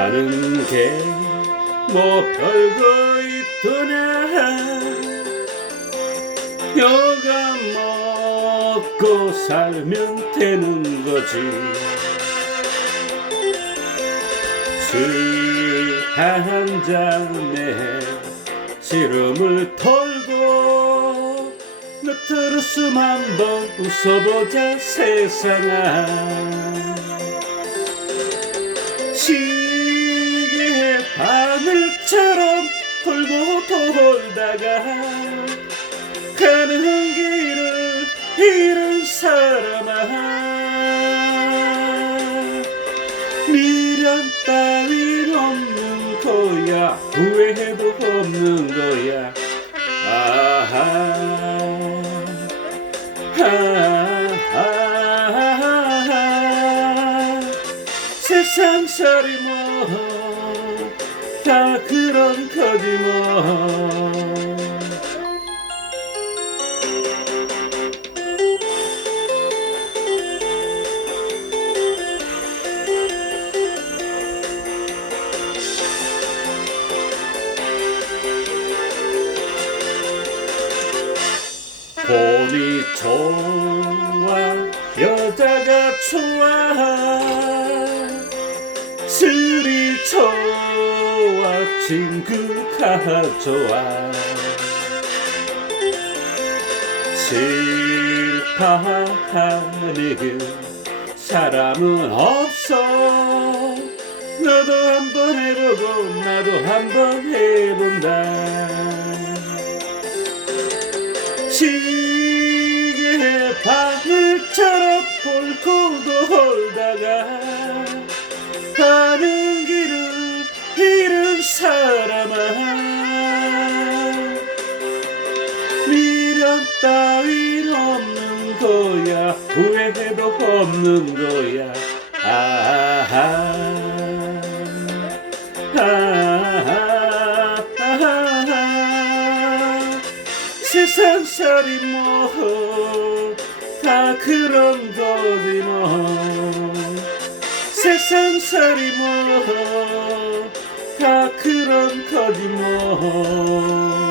이게 뭐 별거 있더냐? 여가 먹고 살면 되는 거지. 술 한 잔에 시름을 털고 너트루스 한번 웃어보자 세상아. 시 돌다가 가는 길을 잃은 사람아. 미련 따윈 없는 거야. 후회해도 없는 거야. 아하. 하하하 세상 살이 뭐 다 그런 거지 뭐 돈이 좋아 여자가 좋아 친구가 좋아 싫다하는 그 사람은 없어. 너도 한번 해보고 나도 한번 해본다. 시계 바늘처럼 돌고 돌다 따윈 없는 거야. 후회해도 없는 거야. 아하 아하 아하 세상살이 뭐 다 그런 거지 뭐. 세상살이 뭐 다 그런 거지 뭐